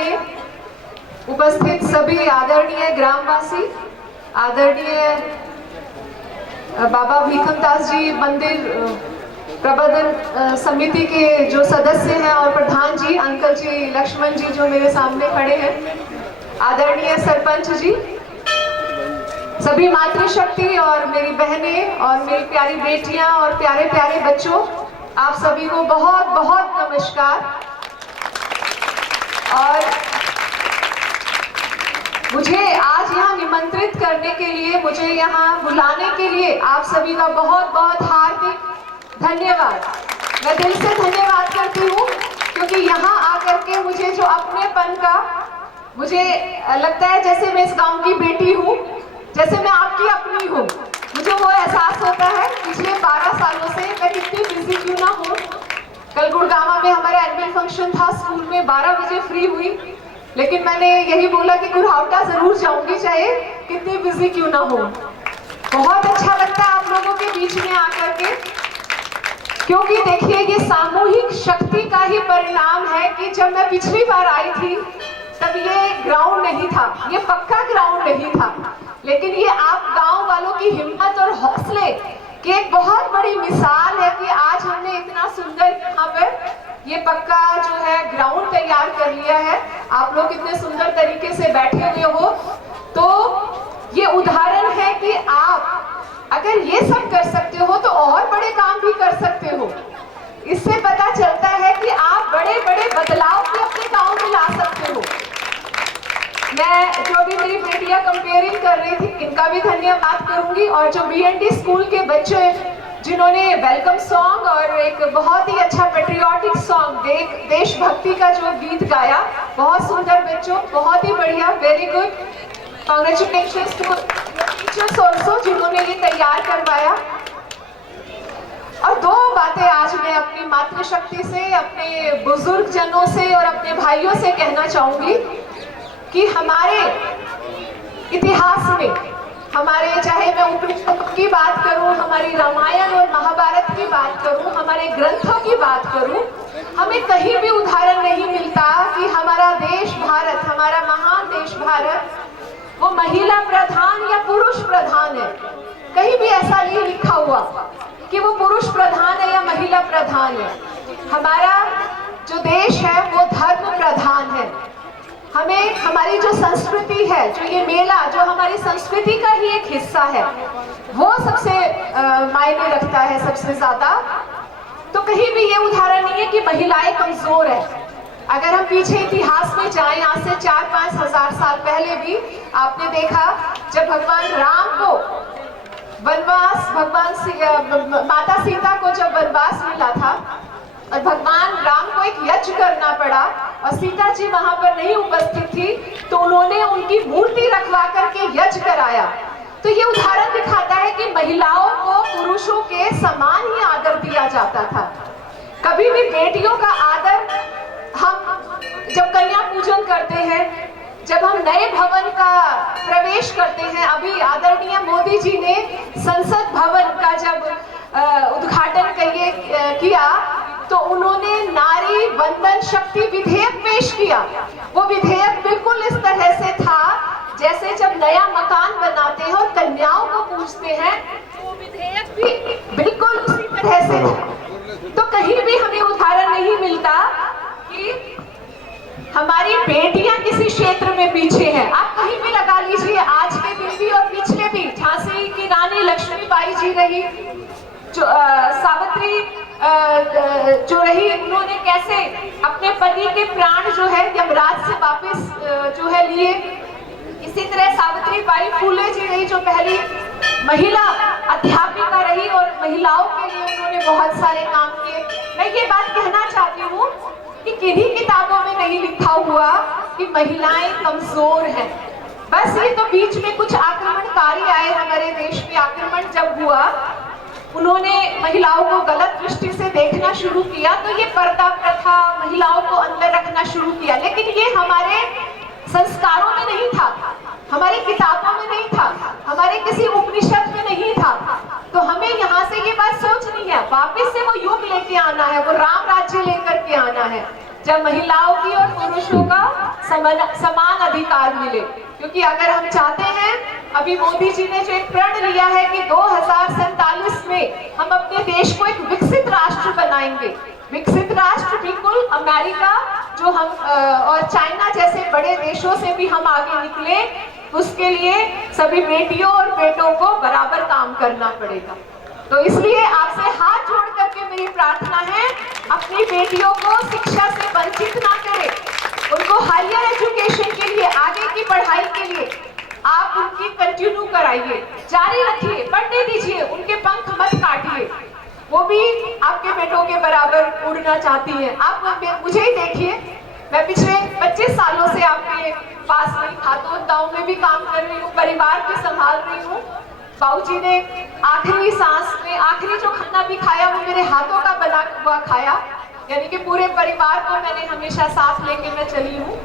में उपस्थित सभी आदरणीय ग्रामवासी, आदरणीय बाबा भीखमदास जी मंदिर प्रबंधन समिति के जो सदस्य हैं और प्रधान जी, अंकल जी, लक्ष्मण जी जो मेरे सामने खड़े हैं, आदरणीय सरपंच जी, सभी मातृशक्ति और मेरी बहनें और मेरी प्यारी बेटियां और प्यारे प्यारे बच्चों, आप सभी को बहुत बहुत नमस्कार। और मुझे आज यहाँ निमंत्रित करने के लिए, मुझे यहाँ बुलाने के लिए आप सभी का बहुत बहुत हार्दिक धन्यवाद। मैं दिल से धन्यवाद करती हूँ, क्योंकि यहाँ आकर के मुझे जो अपनेपन का, मुझे लगता है जैसे मैं इस गांव की बेटी हूँ, जैसे मैं आपकी अपनी हूँ। मुझे वो एहसास होता है पिछले 12 सालों से मैं कितनी बिजी क्यों ना हूँ। कल गुड़गांव में हमारा एनुअल फंक्शन था, स्कूल में 12 बजे फ्री हुई, लेकिन मैंने यही बोला कि गुरहावटा जरूर जाऊंगी, चाहे कितनी बिजी क्यों ना हो। बहुत अच्छा लगता है आप लोगों के बीच में आकर के, क्योंकि देखिए ये सामूहिक शक्ति का ही परिणाम है कि जब मैं पिछली बार आई थी तब ये ग्राउंड नहीं था, ये पक्का ग्राउंड नहीं था, लेकिन ये आप गांव वालों की हिम्मत और हौसले की एक बहुत बड़ी मिसाल है कि आज हमने इतना सुंदर यहाँ पर ये पक्का जो है ग्राउंड तैयार कर लिया है। आप लोग इतने सुंदर तरीके से बैठे हुए हो, तो ये उदाहरण है कि आप अगर ये सब कर सकते हो तो और बड़े काम भी कर सकते हो। इससे पता चलता है कि आप बड़े बड़े बदलाव भी अपने गांव में ला सकते हो। मैं जो भी मेरी बेटियां कंपेयरिंग कर रही थी, इनका भी धन्यवाद करूंगी, और जो BND स्कूल के बच्चे जिन्होंने वेलकम सॉन्ग और एक बहुत ही अच्छा पेट्रियाटिक सॉन्ग, देशभक्ति का जो गीत गाया, बहुत सुंदर बच्चों, बहुत ही बढ़िया, very good, congratulations to teachers also जिन्होंने ये तैयार करवाया। और दो बातें आज मैं अपनी मातृशक्ति से, अपने बुजुर्ग जनों से और अपने भाइयों से कहना चाहूंगी कि हमारे इतिहास में, हमारे, चाहे मैं उपनिषदों की बात करूं, हमारी रामायण और महाभारत की बात करूं, हमारे ग्रंथों की बात करूं, हमें कहीं भी उदाहरण नहीं मिलता कि हमारा देश भारत, हमारा महान देश भारत, वो महिला प्रधान या पुरुष प्रधान है। कहीं भी ऐसा नहीं लिखा हुआ कि वो पुरुष प्रधान है या महिला प्रधान है। हमारा जो देश है वो धर्म प्रधान है। हमें, हमारी जो संस्कृति है, जो ये मेला, जो हमारी संस्कृति का ही एक हिस्सा है, वो सबसे मायने रखता है सबसे ज्यादा। तो कहीं भी ये उदाहरण नहीं है कि महिलाएं कमजोर है। अगर हम पीछे इतिहास में जाएं, आज से 4-5 हजार साल पहले भी आपने देखा, जब भगवान राम को वनवास, माता सीता को जब वनवास मिला था और भगवान राम को एक यज्ञ करना पड़ा और सीता जी वहां पर नहीं उपस्थित थी, तो उन्होंने उनकी मूर्ति रखवा करके यज्ञ कराया। तो ये उदाहरण दिखाता है कि महिलाओं को पुरुषों के समान ही आदर दिया जाता था। कभी भी बेटियों का आदर, हम जब कन्या पूजन करते हैं, जब हम नए भवन का प्रवेश करते हैं, अभी आदरणीय मोदी जी ने संसद भवन का जब उद्घाटन किया, तो उन्होंने नारी वंदन शक्ति विधेयक पेश किया। वो विधेयक बिल्कुल इस तरह से था जैसे जब नया मकान बनाते हैं और कन्याओं को पूछते हैं, वो विधेयक भी बिल्कुल उसी तरह से था। तो कहीं भी हमें उदाहरण नहीं मिलता कि हमारी बेटियां किसी क्षेत्र में पीछे हैं। आप कहीं भी लगा लीजिए, आज के दिन भी और पिछले भी, झांसी की रानी लक्ष्मीबाई जी रही, जो सावित्री जो रही, उन्होंने कैसे अपने पति के प्राण जो है यमराज से वापस जो है लिए। इसी तरह सावित्री बाई फुले जी रही, जो पहली महिला अध्यापिका रही और महिलाओं के लिए उन्होंने बहुत सारे काम किए। मैं ये बात कहना चाहती हूँ कि किन्हीं किताबों में नहीं लिखा हुआ कि महिलाएं कमजोर हैं। बस ये तो बीच में कुछ आक्रमणकारी आए, हमारे देश में आक्रमण जब हुआ, उन्होंने महिलाओं को गलत दृष्टि से देखना शुरू किया, तो ये पर्दा प्रथा, महिलाओं को अंदर रखना शुरू किया। लेकिन ये हमारे संस्कारों में नहीं था, हमारी किताबों में नहीं था, हमारे किसी उपनिषद में नहीं था। तो हमें यहाँ से ये बात सोचनी है, वापस से वो युग लेके आना है, वो राम राज्य लेकर के आना है, जब महिलाओं की और पुरुषों का समान अधिकार मिले। क्योंकि अगर हम चाहते हैं, अभी मोदी जी ने जो एक प्रण लिया है कि 2047 में हम अपने देश को एक विकसित राष्ट्र बनाएंगे। विकसित राष्ट्र बिल्कुल अमेरिका जो हम और चाइना जैसे बड़े देशों से भी हम आगे निकले, उसके लिए सभी बेटियों और बेटों को बराबर काम करना पड़ेगा। तो इसलिए आपसे हाथ जोड़ करके मेरी प्रार्थना है, अपनी बेटियों को शिक्षा से वंचित ना करें, उनको हायर एजुकेशन के लिए, आगे की पढ़ाई के लिए आप उनकी कंटिन्यू कराइए, जारी रखिए, पढ़ने दीजिए, उनके पंख मत काटिए। वो भी आपके बेटों के बराबर उड़ना चाहती है। आप मुझे ही देखिए, मैं पिछले 25 सालों से आपके पास में खातून गांव में भी काम कर रही हूँ, परिवार भी संभाल रही हूँ। बाबूजी ने आखिरी सांस में आखिरी जो खाना भी खाया वो मेरे हाथों का बना हुआ खाया, यानी कि पूरे परिवार को मैंने हमेशा साथ लेके मैं चली हूँ।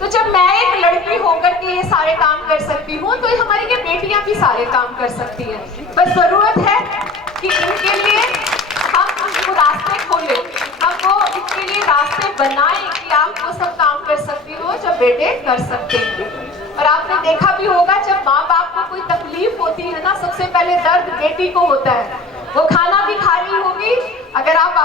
तो जब मैं एक लड़की होकर के ये सारे काम कर सकती हूँ, तो हमारी ये बेटियां भी सारे काम कर सकती हैं। बस जरूरत है कि इनके लिए हम उनको रास्ते खोलें, हमको इसके लिए रास्ते बनाएं कि आप वो सब काम कर सकती हो जब बेटे कर सकते हैं। और आपने देखा भी होगा, जब माँ बाप को कोई तकलीफ होती है ना, सबसे पहले दर्द बेटी को होता है। वो खाना भी खा रही होगी, अगर आप